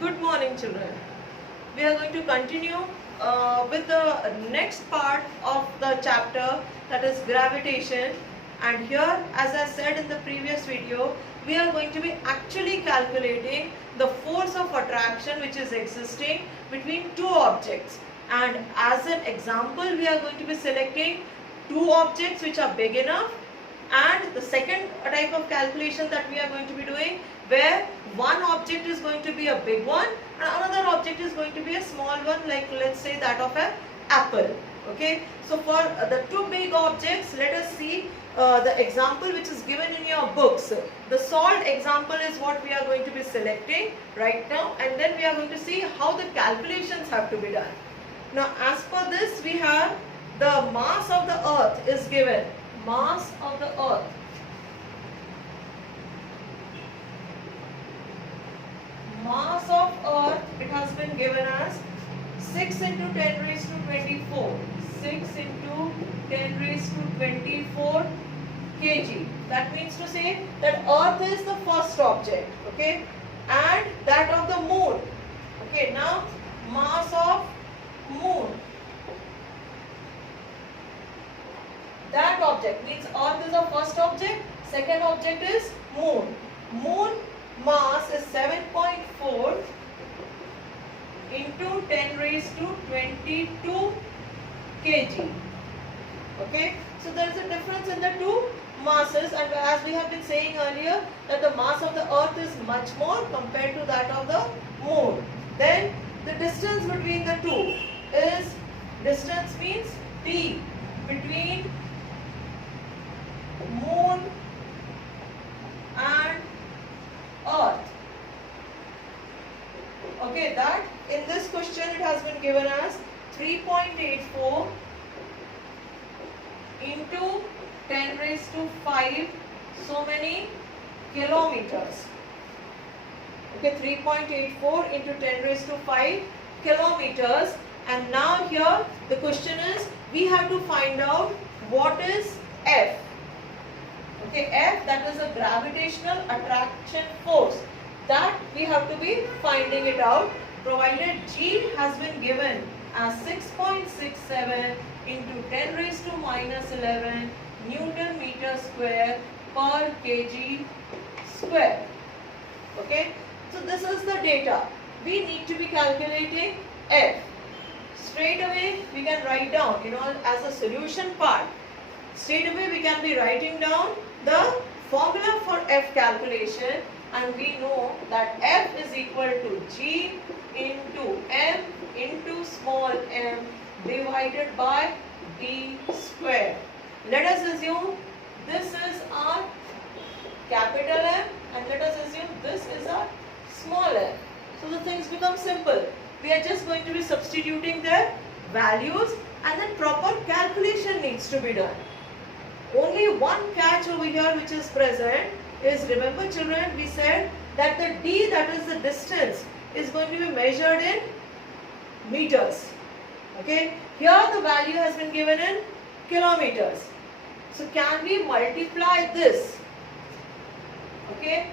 Good morning, children. We are going to continue with the next part of the chapter, that is gravitation. And here, as I said in the previous video, we are going to be actually calculating the force of attraction which is existing between two objects. And as an example, we are going to be selecting two objects which are big enough, and the second type of calculation that we are going to be doing, where one object is going to be a big one and another object is going to be a small one, like let's say that of an apple. Okay, so for the two big objects, let us see the example which is given in your books. The salt example is what we are going to be selecting right now, and then we are going to see how the calculations have to be done. Now, as per this, we have the mass of the earth is given. Mass of the earth. Mass of earth, it has been given as 6 into 10 raised to 24. 6 into 10 raised to 24 kg. That means to say that earth is the first object. Okay. And that of the moon. Okay. Now, mass of moon. That object means earth is the first object, second object is moon. Moon mass is 7.4 into 10 raised to 22 kg. Okay, so there is a difference in the two masses, and as we have been saying earlier, that the mass of the earth is much more compared to that of the moon. Then the distance between the two is, distance means d between moon and earth. Okay, that in this question it has been given as 3.84 into 10 raised to 5 so many kilometers. Okay, 3.84 into 10 raised to 5 kilometers. And now here the question is, we have to find out what is F. Okay, F, that is a gravitational attraction force. That we have to be finding it out, provided G has been given as 6.67 into 10 raised to minus 11 Newton meter square per kg square. Okay, so this is the data. We need to be calculating F. Straight away we can write down, as a solution part. Straight away we can be writing down the formula for F calculation, and we know that F is equal to G into M into small m divided by D square. Let us assume this is our capital M and let us assume this is our small m. So the things become simple. We are just going to be substituting their values, and then proper calculation needs to be done. Only one catch over here which is present is, remember children, we said that the d, that is the distance, is going to be measured in meters. Okay, here the value has been given in kilometers. So can we multiply this? Okay,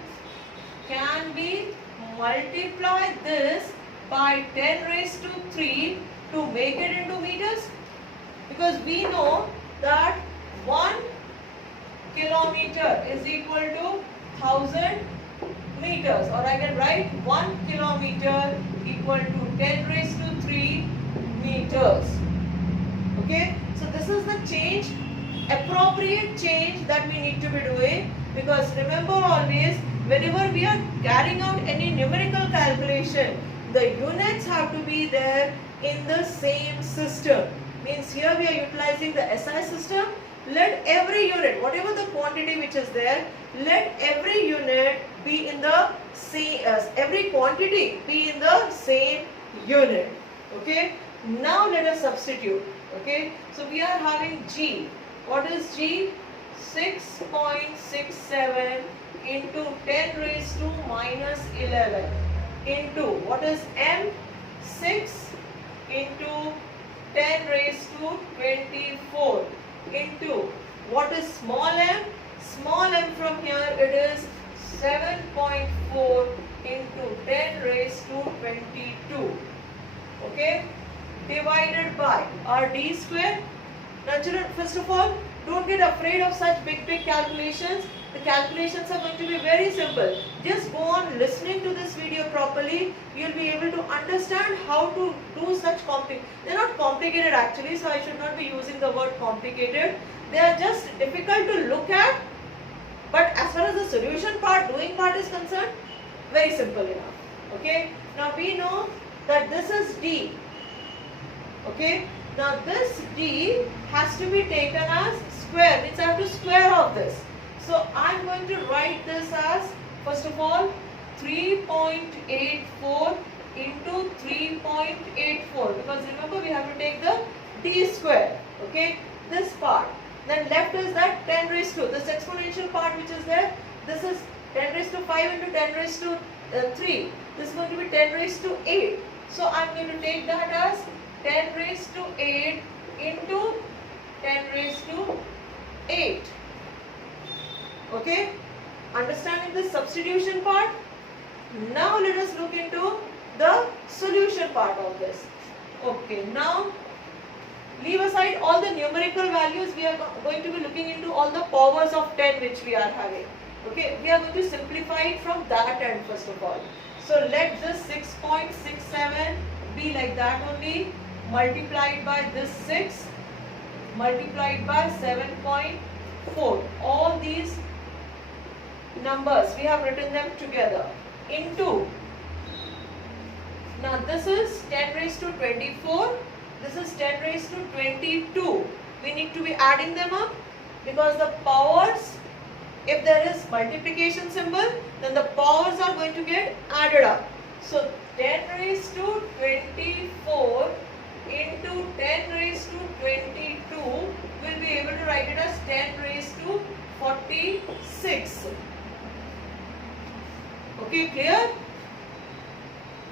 can we multiply this by 10 raised to 3 to make it into meters? Because we know that 1 kilometer is equal to 1000 meters, or I can write 1 kilometer equal to 10 raised to 3 meters. Okay, so this is the change, appropriate change that we need to be doing, because remember always, whenever we are carrying out any numerical calculation, the units have to be there in the same system. Means here we are utilizing the SI system. Let every unit, whatever the quantity which is there, let every unit be in the same, every quantity be in the same unit. Okay, now let us substitute. Okay, so we are having G. What is G? 6.67 into 10 raised to minus 11 into, what is M? 6 into 10 raised to 24 into, what is small m? Small m from here, it is 7.4 into 10 raised to 22. Okay, divided by our d square. Now children, first of all, don't get afraid of such big calculations. The calculations are going to be very simple. Just go on listening to this video properly. You'll be able to understand how to do such they're not complicated actually, so I should not be using the word complicated. They are just difficult to look at. But as far as the solution part, doing part is concerned, very simple enough. Okay. Now we know that this is d. Okay. Now this d has to be taken as square, means I have to square off this. So I am going to write this as, first of all, 3.84 into 3.84, because remember we have to take the d square. Okay, this part. Then left is that 10 raised to, this exponential part which is there, this is 10 raised to 5 into 10 raised to 3. This is going to be 10 raised to 8. So I am going to take that as 10 raised to 8 into 10 raised to 8. Okay, understanding the substitution part. Now let us look into the solution part of this. Okay, now leave aside all the numerical values. We are going to be looking into all the powers of 10 which we are having. Okay, we are going to simplify it from that end first of all. So let this 6.67 be like that only, multiplied by this 6, multiplied by 7.4. All these numbers we have written them together into, now this is 10 raised to 24, this is 10 raised to 22. We need to be adding them up because the powers, if there is multiplication symbol, then the powers are going to get added up. So 10 raised to 24 into 10 raised to 22, we'll be able to write it as 10 raised to 46. Okay, clear?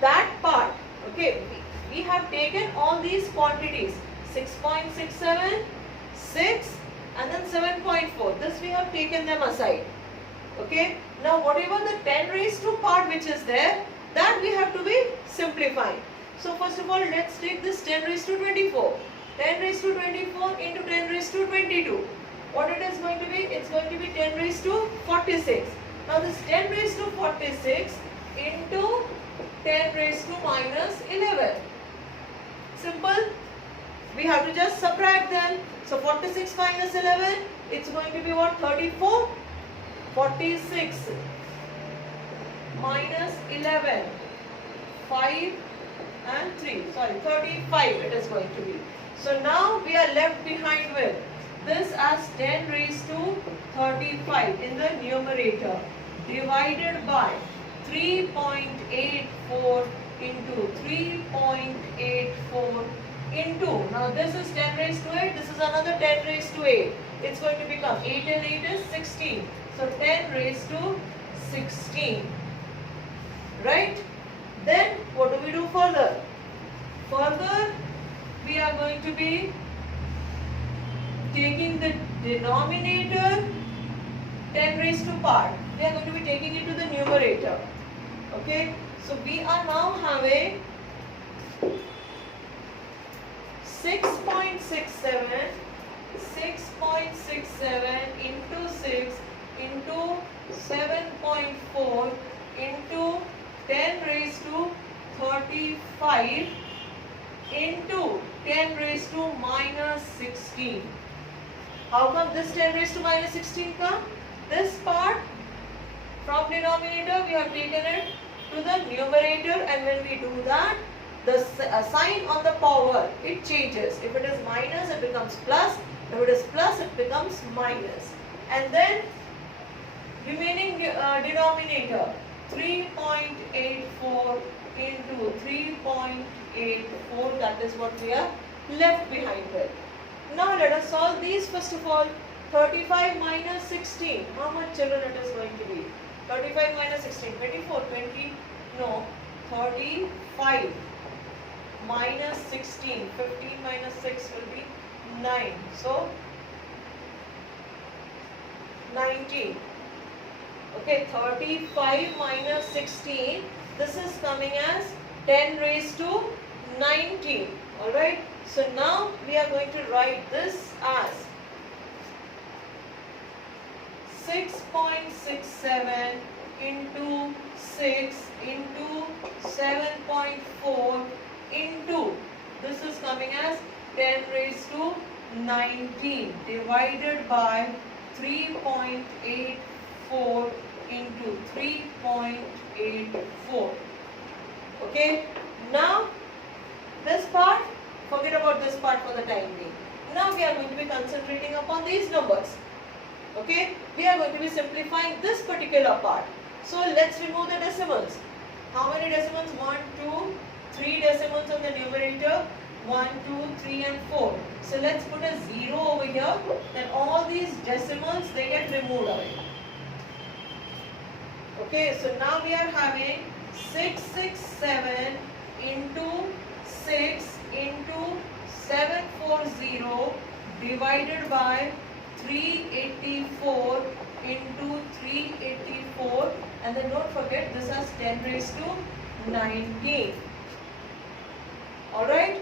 That part, okay, we have taken all these quantities, 6.67, 6 and then 7.4. This we have taken them aside. Okay, now whatever the 10 raised to part which is there, that we have to be simplifying. So first of all, let's take this 10 raised to 24. 10 raised to 24 into 10 raised to 22. What it is going to be? It's going to be 10 raised to 46. Now this 10 raised to 46 into 10 raised to minus 11. Simple. We have to just subtract them. So 46 minus 11, it's going to be what? 34. 46 minus 11, 5 and 3. Sorry, 35 it is going to be. So now we are left behind with this as 10 raised to 35 in the numerator, divided by 3.84 into 3.84 into, now this is 10 raised to 8, this is another 10 raised to 8. It's going to become 8 and 8 is 16. So 10 raised to 16. Right? Then what do we do further? Further, we are going to be taking the denominator 10 raised to part. We are going to be taking it to the numerator. Okay? So we are now having 6.67 into 6 into 7.4 into 10 raised to 35 into 10 raised to minus 16. How come this 10 raised to minus 16 come? This part from denominator we have taken it to the numerator, and when we do that, the sign on the power, it changes. If it is minus, it becomes plus. If it is plus, it becomes minus. And then remaining denominator 3.84 into 3.84, that is what we are left behind with. Now let us solve these first of all. 35 minus 16, how much children it is going to be? 35 minus 16, 24, 20, no, 35 minus 16, 15 minus 6 will be 9, so 19. Okay, 35 minus 16, this is coming as 10 raised to 19. Alright, so now we are going to write this as 6.67 into 6 into 7.4 into, this is coming as 10 raised to 19 divided by 3.84 into 3.84. Okay, now this part, forget about this part for the time being. Now we are going to be concentrating upon these numbers. Okay, we are going to be simplifying this particular part. So let's remove the decimals. How many decimals? 1, 2, 3 decimals on the numerator. 1, 2, 3 and 4. So let's put a 0 over here. Then all these decimals, they get removed away. Okay, so now we are having 667 into 6 into 740 divided by 384 into 384, and then don't forget this has 10 raised to 19. Alright,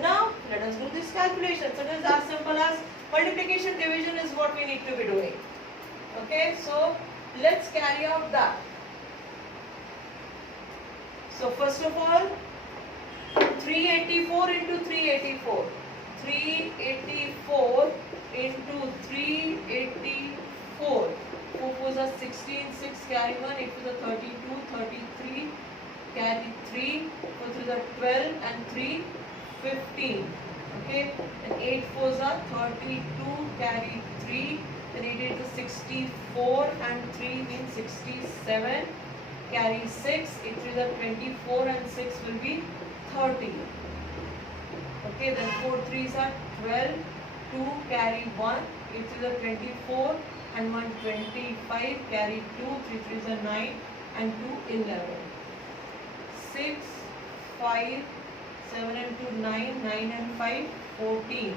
now let us do this calculation. So it is as simple as multiplication division is what we need to be doing. Okay, so let's carry out that. So first of all, 384 into 384. 384 into 384. 4 4s are 16, 6 carry 1, 8 4s are 32, 33, carry 3, 4 3s are 12 and 3, 15. Okay, and 8 4s are 32, carry 3, then 8 8 is 64 and 3 means 67, carry 6, 8 3s are 24 and 6 will be 30. Okay, then 4 3s are 12, 2 carry 1, 8 3s are 24 and 1 25, carry 2, 3 3s are 9 and 2 11. 6, 5, 7 and 2 9, 9 and 5 14,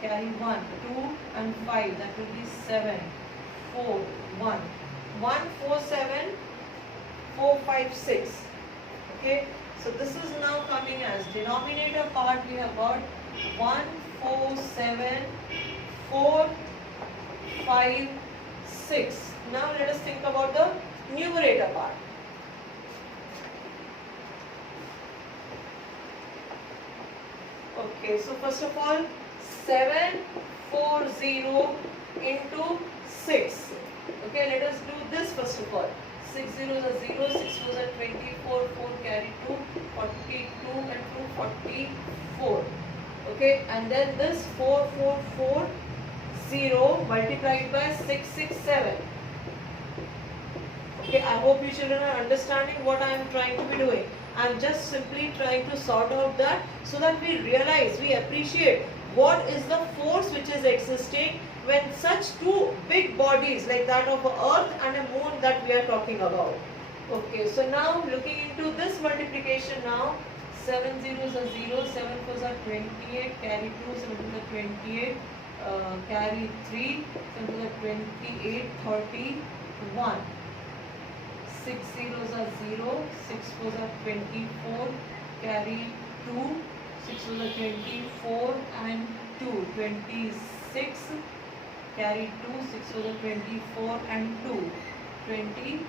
carry 1, 2 and 5, that will be 7, 4, 1, 1 4 7, 4 5 6. Okay, so this is now coming as denominator part. We have got 1 4 7 4 5 6. Now let us think about the numerator part. Okay, so first of all 740 into 6. Okay, let us do this first of all. 6 zeros are 0, 6 fours are 24, 4 carry 2, 42 and 2 44. Okay, and then this 4440 multiplied by 667. Okay, I hope you children are understanding what I am trying to be doing. I am just simply trying to sort out that so that we realize, we appreciate what is the force which is existing when such two big bodies like that of Earth and a moon that we are talking about. Okay, so now looking into this multiplication now, 7 zeros are 0, 7 fours are 28, carry 2, 7 fours are 28, carry 3, 7 fours are 28, 31. 6 zeros are 0, 6 fours are 24, carry 2, 6 fours are 24 and 2, 26, carry 2, 6 fours are 24 and 2, 26.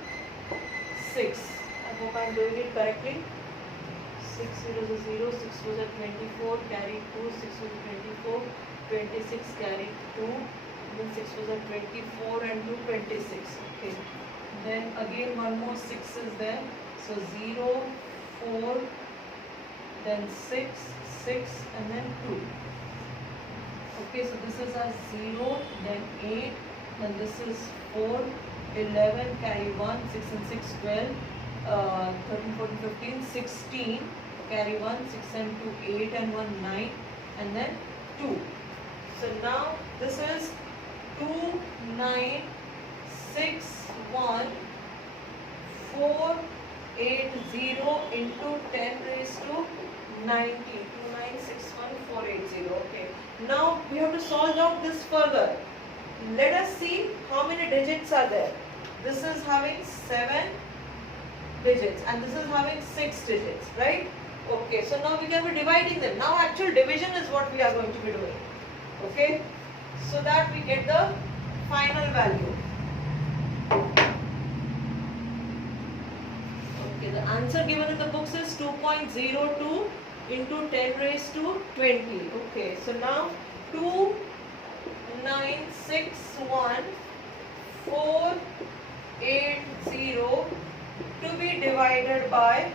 I hope I am doing it correctly. 6 zeros are 0, 6 fours are 24, carry 2, 6 fours are 24, 26, carry 2, then 6 fours are 24 and 2, 26. Okay. Then again one more 6 is there. So 0, 4, then 6, 6 and then 2. Okay, so this is a 0, then 8, then this is 4, 11, carry 1, 6 and 6, 12, 13, 14, 15, 16, carry 1, 6 and 2, 8 and 1, 9 and then 2. So now this is 2, 9, 6, 1, 4, 8, 0 into 10 raised to 90. 2961480. Okay. Now we have to solve out this further. Let us see how many digits are there. This is having 7 digits and this is having 6 digits, right? Okay, so now we can be dividing them. Now actual division is what we are going to be doing. Okay, so that we get the final value. Okay, the answer given in the books is 2.02 into 10 raised to 20. Okay, so now 2961480 to be divided by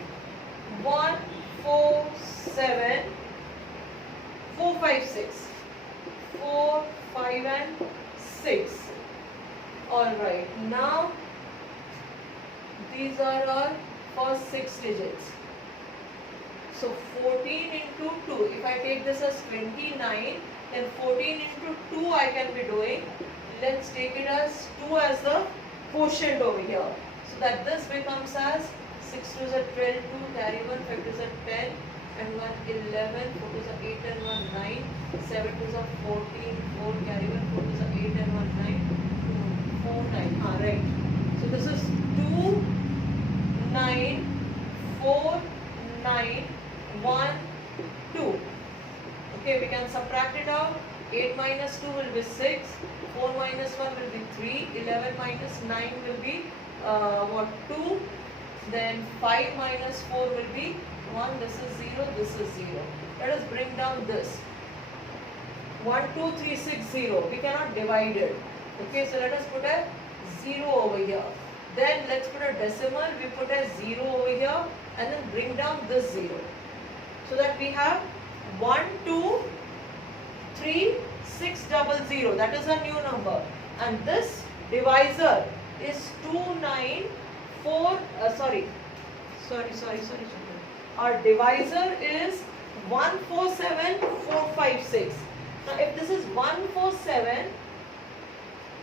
147456. 4, 5 and 6. Alright, now these are our first 6 digits. So 14 into 2, if I take this as 29, then 14 into 2 I can be doing. Let's take it as 2 as the quotient over here. So that this becomes as 6 2s are 12, 2, carry 1, 5 2s are 10, and 1 11, 4 2s are 8 and 1 9, 7 2s are 14, 4, carry 1, 4 2s are 8 and 1 9, 2, 4, 9. Right. So this is 2, 9, 4, 9, 1, 2. Okay, we can subtract it out. 8 minus 2 will be 6, 4 minus 1 will be 3, 11 minus 9 will be 2, then 5 minus 4 will be 1, this is 0, this is 0. Let us bring down this. 1, 2, 3, 6, 0. We cannot divide it. Okay, so let us put a 0 over here. Then let's put a decimal, we put a 0 over here and then bring down this 0. So that we have 1, 2, 3, 6, 000. That is a new number. And this divisor is 294, sorry. Our divisor is 147456. Now if this is 147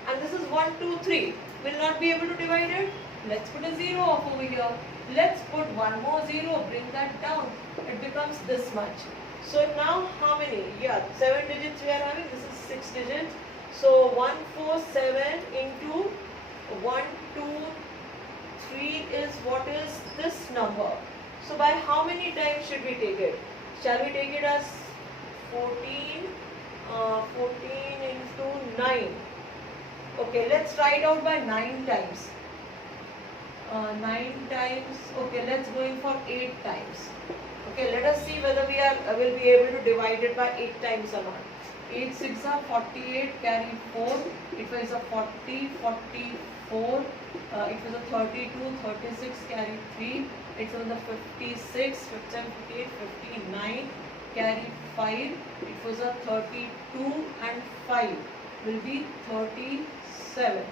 and this is 123, will not be able to divide it. Let's put a 0 off over here. Let's put one more 0, bring that down. It becomes this much. So now how many? Yeah, 7 digits we are having. This is 6 digits. So 147 into 1, 2, 3 is what is this number. So by how many times should we take it? Shall we take it as 14 into 9? Okay, let's try it out by 9 times. 9 times, okay, let's go in for 8 times. Okay, let us see whether we will be able to divide it by 8 times or not. 8 6 are 48, carry 4, 8 5 is a 40, 44, it was a 32, 36, carry 3, it was a 56, 57, 58, 59, carry 5, it was a 32 and 5 will be 37.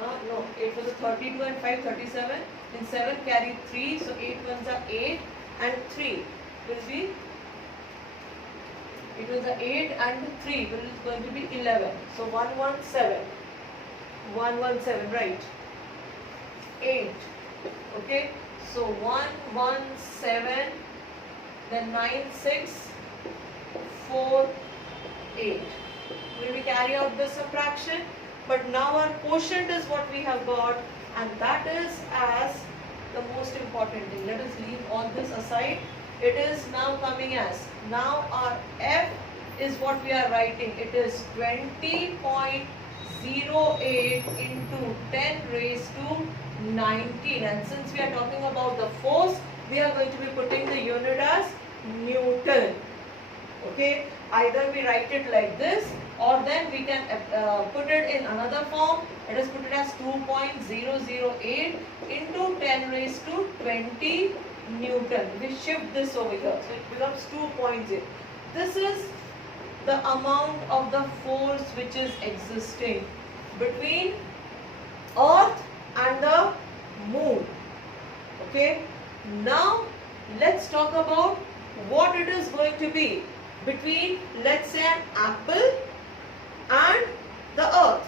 No, it was a 32 and 5, 37. In 7 carry 3, so 8 ones are 8 and 3 will be, it was a 8 and 3 will going to be 11. So 117, 117, right? 8. Okay, so 117, then 9 6 4 8. Will we carry out this subtraction? But now our quotient is what we have got, and that is as the most important thing. Let us leave all this aside. It is now coming as, now our F is what we are writing. It is 20.08 into 10 raised to 19. And since we are talking about the force, we are going to be putting the unit as Newton. Okay, either we write it like this, or then we can put it in another form. Let us put it as 2.008 into 10 raised to 20 Newton. We shift this over here, so it becomes 2.0. This is the amount of the force which is existing between Earth and the Moon. Okay, now let's talk about what it is going to be between, let's say, an apple and the Earth,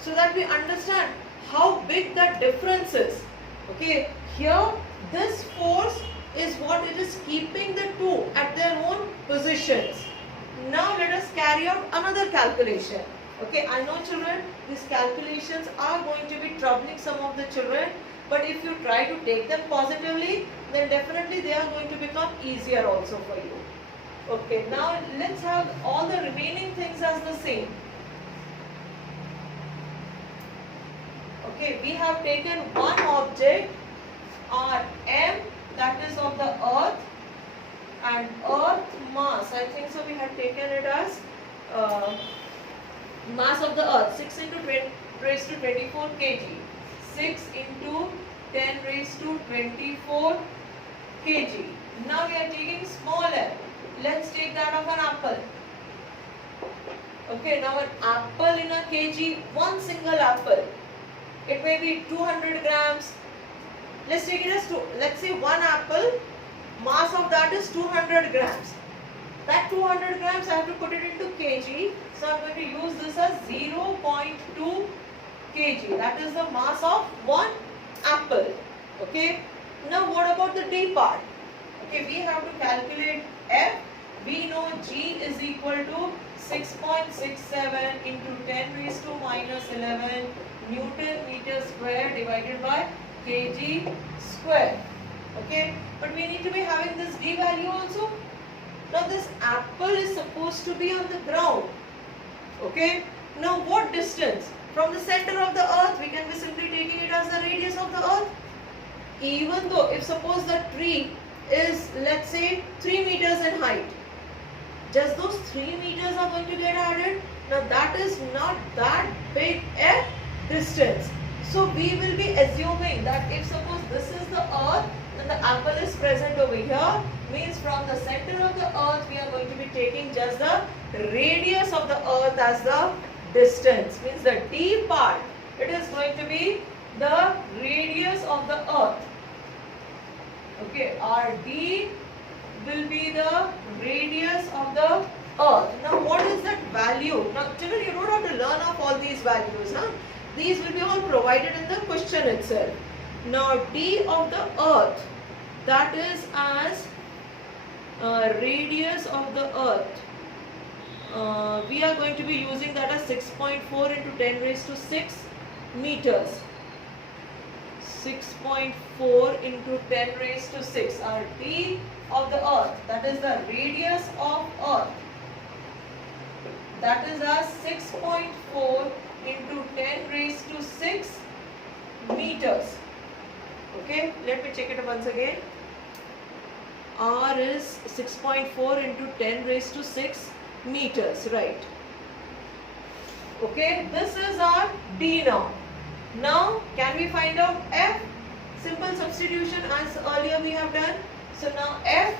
so that we understand how big that difference is. Okay, here this force is what it is keeping the two at their own positions. Now let us carry out another calculation. Okay, I know children, these calculations are going to be troubling some of the children, but if you try to take them positively, then definitely they are going to become easier also for you. Okay, now let's have all the remaining things as the same. Okay, we have taken one object, our M, that is of the earth, and earth mass, I think so we have taken it as mass of the earth, 6 into 10 raised to 24 kg. 6 into 10 raised to 24 kg. Now we are taking small m. Let's take that of an apple. Okay, now an apple in a kg, one single apple. It may be 200 grams. Let's take it as let's say one apple, mass of that is 200 grams. That 200 grams I have to put it into kg. So I am going to use this as 0.2 kg. That is the mass of one apple. Okay. Now what about the D part? Okay, we have to calculate F. We know G is equal to 6.67 into 10 raised to minus 11 Newton meter square divided by kg square. Okay, but we need to be having this D value also. Now this apple is supposed to be on the ground. Okay, now what distance? From the center of the earth, we can be simply taking it as the radius of the earth. Even though if suppose the tree is, let's say, 3 meters in height, just those 3 meters are going to get added. Now that is not that big a distance. So we will be assuming that if suppose this is the earth, then the apple is present over here, means from the center of the earth we are going to be taking just the radius of the earth as the distance, means the D part, it is going to be the radius of the earth. Okay, our D will be the radius of the earth. Now what is that value? Now children, you don't have to learn off all these values. These will be all provided in the question itself. Now D of the earth, that is as radius of the earth. We are going to be using that as 6.4 into 10 raised to 6 meters. 6.4 into 10 raised to 6. Our D of the earth, that is the radius of earth, that is as 6.4 into 10 raised to 6 meters. Okay, let me check it once again. R is 6.4 into 10 raised to 6 meters, right? Okay, this is our D now. Now, can we find out F? Simple substitution as earlier we have done. So now F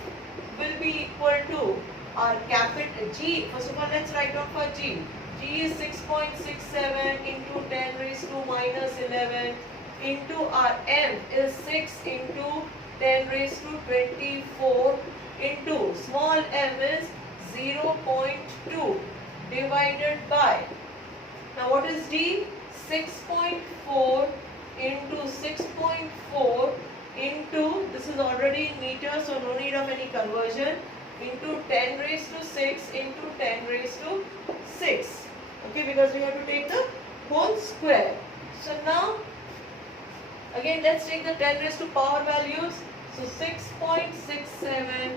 will be equal to our capital G. First of all, let's write down for G. G is 6.67 into 10 raised to minus 11 into our M is 6 into 10 raised to 24 into small m is 0.2 divided by, now what is D? 6.4 into 6.4 into, this is already in meters, so no need of any conversion, into 10 raised to 6 into 10 raised to 6. Okay, because we have to take the whole square. So now, again let's take the 10 raised to power values. So 6.67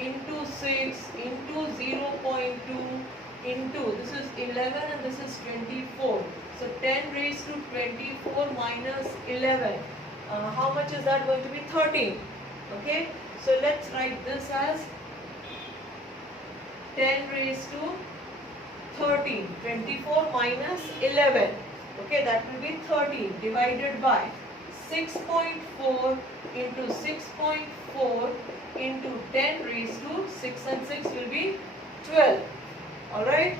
into 6 into 0.2 into, this is 11 and this is 24. So 10 raised to 24 minus 11. How much is that going to be? 13. Okay. So let's write this as 10 raised to 13. 24 minus 11. Okay, that will be 13 divided by 6.4 into 6.4 into 10 raised to 6 and 6 will be 12. Alright.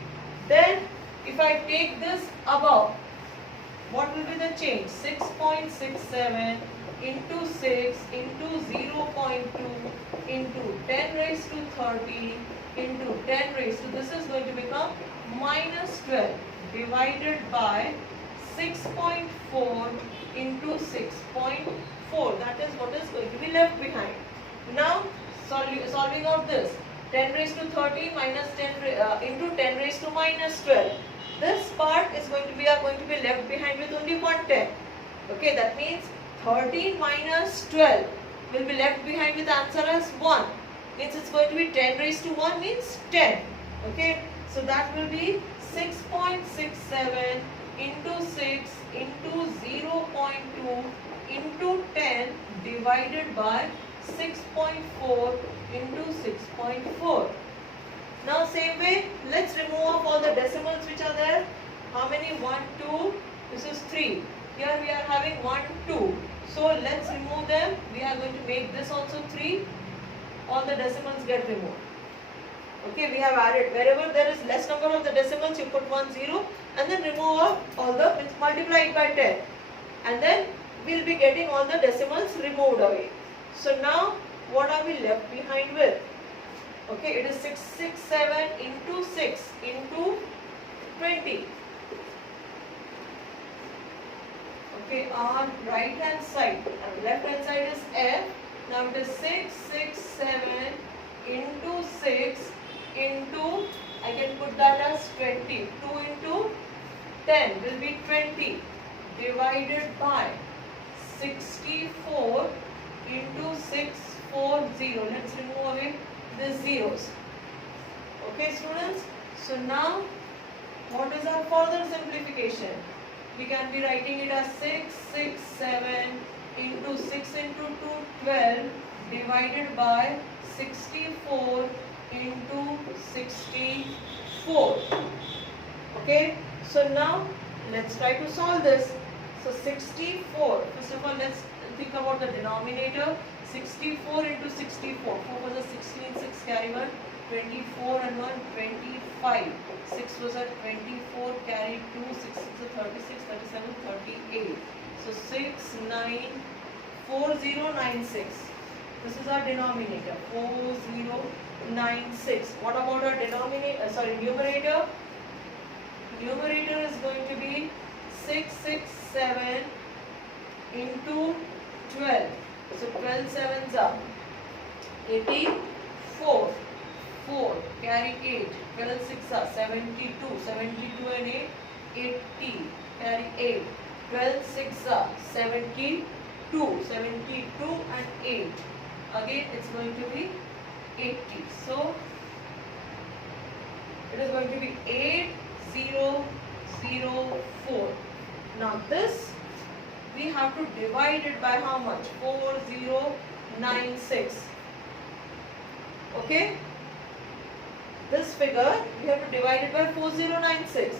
Then if I take this above, what will be the change? 6.67 into 6 into 0.2 into 10 raised to 30 into 10 raised to, this is going to become minus 12 divided by 6.4 into 6.4. That is what is going to be left behind. Now solving out this, 10 raised to 30 minus 10 into 10 raised to minus 12. this part is going to be, are going to be left behind with only 110. Okay, that means 13 minus 12 will be left behind with answer as 1. Means it's going to be 10 raised to 1 means 10. Okay, so that will be 6.67 into 6 into 0.2 into 10 divided by 6.4 into 6.4. Now same way, let's remove off all the decimals which are there. How many? 1, 2, this is 3. Here we are having 1, 2. So let's remove them. We are going to make this also 3. All the decimals get removed. Okay, we have added. Wherever there is less number of the decimals, you put 1, 0 and then remove all the, multiply it by 10. And then we'll be getting all the decimals removed away. So now, what are we left behind with? Okay, it is 667 into 6 into 20. Okay, on right hand side, and left hand side is F. Now it is 667 into 6 into, I can put that as 20. 2 into 10 will be 20 divided by 64 into 640. Let's remove away the zeros. Okay students, so now what is our further simplification? We can be writing it as 667 into 6 into 2, 12 divided by 64 into 64. Okay, so now let's try to solve this. So 64, first of all let's think about the denominator. 64 into 64, 4 was a 16, 6 carry 1, 24 and 1, 25. 6 was a 24 carry 2, 6 is a 36, 37, 38. So 6, 9, 4096. This is our denominator, 4096. What about our denominator? Numerator. Numerator is going to be 667 into 12. So 12 sevens are 84. 4 carry 8. 12 6 are 72. 72 and 8, 80. Carry 8. 12 6 are 72. 72 and 8. Again it's going to be 80. So it is going to be 8004. Now this we have to divide it by how much? 4096. Okay? This figure we have to divide it by 4096.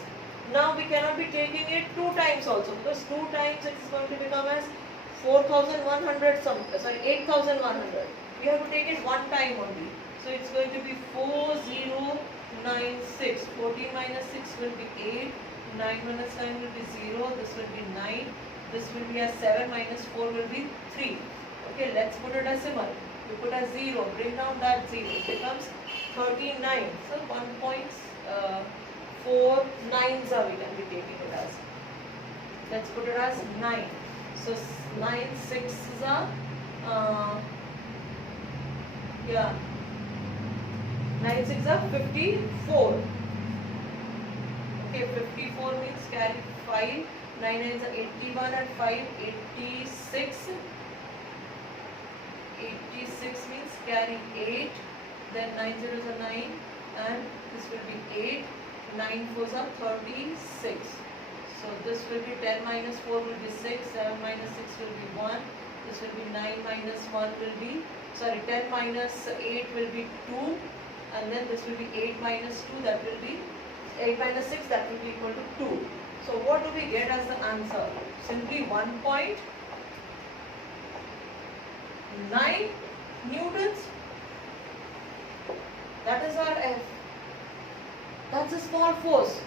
Now we cannot be taking it 2 times also, because 2 times it is going to become as 4100 8100. We have to take it 1 time only. So it's going to be 4096. 14 minus 6 will be 8. 9 minus 9 will be 0. This will be 9. This will be as 7 minus 4 will be 3. Okay, let's put a decimal. You put a 0. Bring down that 0. It becomes 39. So 1.4 nines are we can be taking it as. Let's put it as 9. So 9 6s are 9 6 are 54. Okay, 54 means carry 5. 9 9s are 81 and 5 86. 86 means carry 8. Then 9 zeros are 9 and this will be 8. 9 4s are 36. So this will be 10 minus 4 will be 6. 7 minus 6 will be 1. This will be 9 minus 1 will be, 10 minus 8 will be 2. And then this will be 8 minus 2, that will be 8 minus 6, that will be equal to 2. So what do we get as the answer? Simply 1.9 newtons. That is our F. That's a small force.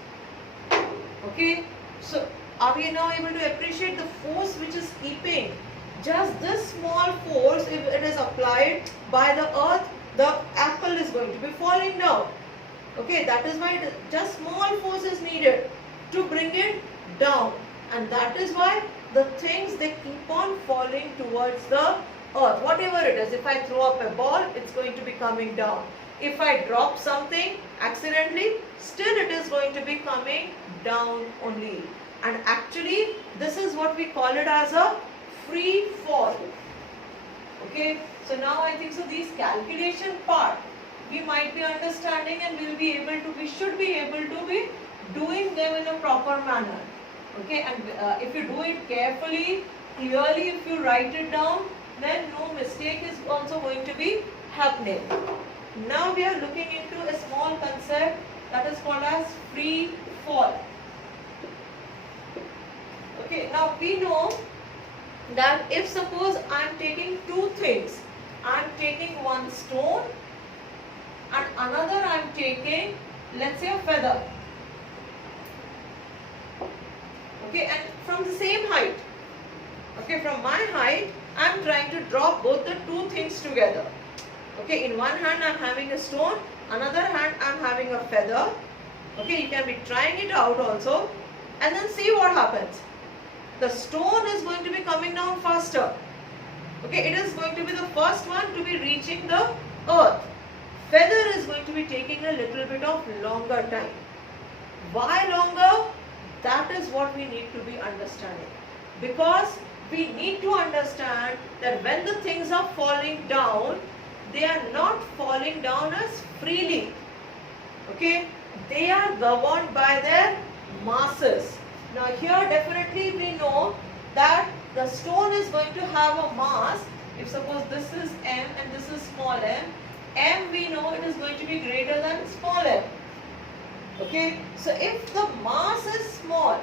Okay. So are we now able to appreciate the force which is keeping just this small force? If it is applied by the earth, the apple is going to be falling down. Okay, that is why just small force is needed to bring it down, and that is why the things they keep on falling towards the earth. Whatever it is, if I throw up a ball, it's going to be coming down. if I drop something accidentally, still it is going to be coming down only. And actually this is what we call it as a free fall. Okay, so now I think so these calculation part we might be understanding, and we should be able to be doing them in a proper manner. Okay, and if you do it carefully, clearly, if you write it down, then no mistake is also going to be happening. Now we are looking into a small concept that is called as free fall. Okay, now we know that if suppose I am taking two things, I am taking one stone and another I am taking, let's say, a feather. Okay, and from the same height. Okay, from my height, I am trying to drop both the two things together. Okay, in one hand I am having a stone, another hand I am having a feather. Okay, you can be trying it out also, and then see what happens. The stone is going to be coming down faster. Okay, it is going to be the first one to be reaching the earth. Feather is going to be taking a little bit of longer time. Why longer? That is what we need to be understanding. Because we need to understand that when the things are falling down, they are not falling down as freely. Okay, they are governed by their masses. Now here definitely we know that the stone is going to have a mass. If suppose this is m and this is small m we know it is going to be greater than small m. Okay, so if the mass is small,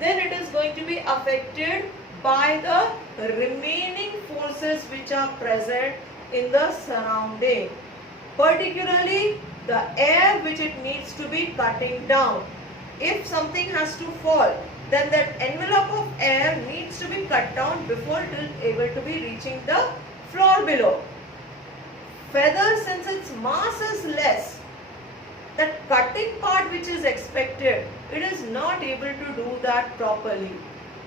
then it is going to be affected by the remaining forces which are present in the surrounding, particularly the air which it needs to be cutting down. If something has to fall, then that envelope of air needs to be cut down before it is able to be reaching the floor below. Feather, since its mass is less, that cutting part which is expected, it is not able to do that properly.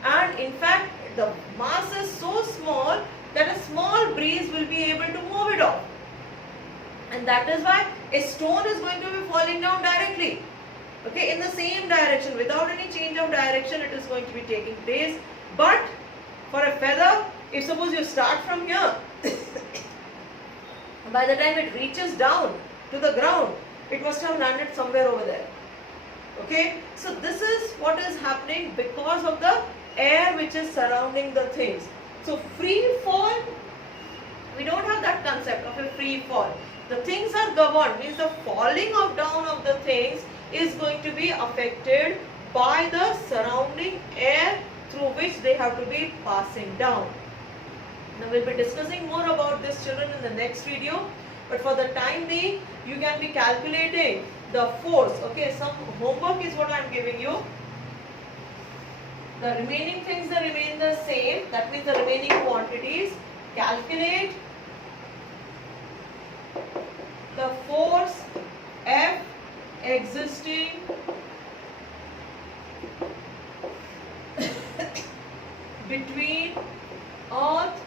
And in fact, the mass is so small that a small breeze will be able to move it off. And that is why a stone is going to be falling down directly. Okay, in the same direction, without any change of direction, it is going to be taking place. But for a feather, if suppose you start from here, by the time it reaches down to the ground, it must have landed somewhere over there. Okay, so this is what is happening because of the air which is surrounding the things. So free fall, we don't have that concept of a free fall. The things are governed, means the falling down of the things is going to be affected by the surrounding air through which they have to be passing down. Now we'll be discussing more about this, children, in the next video. But for the time being, you can be calculating the force. Okay, some homework is what I am giving you. The remaining things that remain the same, that means the remaining quantities. Calculate the force F existing between Earth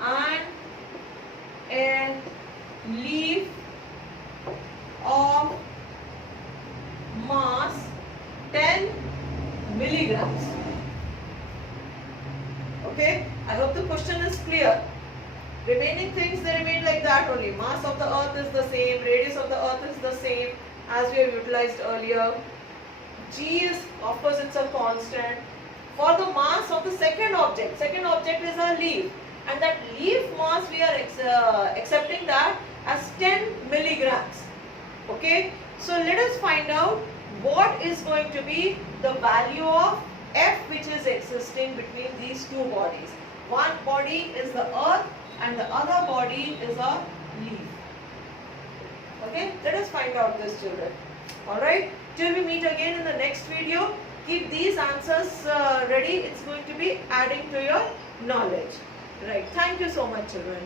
and a leaf of mass 10 milligrams. Okay, I hope the question is clear. Remaining things, they remain like that only. Mass of the earth is the same, radius of the earth is the same as we have utilized earlier. G is, of course, it's a constant. For the mass of the second object is a leaf, and that leaf mass we are accepting that as 10 milligrams. Okay, so let us find out what is going to be the value of F which is existing between these two bodies. One body is the earth and the other body is a leaf. Okay, let us find out this, children. Alright, till we meet again in the next video, keep these answers ready. It's going to be adding to your knowledge. Right, thank you so much, children.